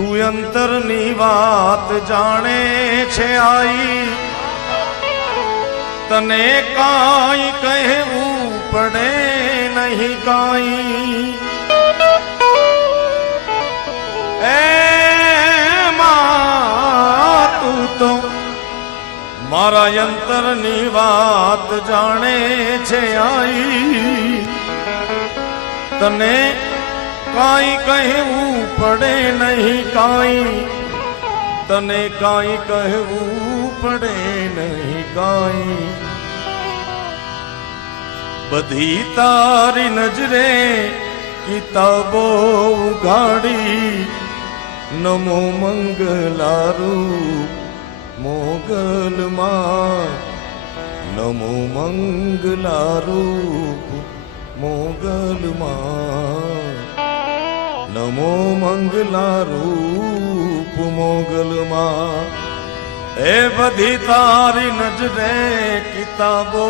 તું અંતરની વાત જાણે છે આઈ, તને કાંઈ કહેવું પડે નહીં કાંઈ. એમાં તું તો મારા અંતરની વાત જાણે છે આઈ, તને કાંઈ કહેવું પડે નહીં કાંઈ, તને કાંઈ કહેવું પડે નહીં કાંઈ. બધી તારી નજરે કિતાબો ઉઘાડી, નમો મંગલારૂપ મોગલમાં, નમો મંગલારૂપ મોગલમાં, નમો મંગલારૂપ મોગલમાં. એ બધી તારી નજરે કિતાબો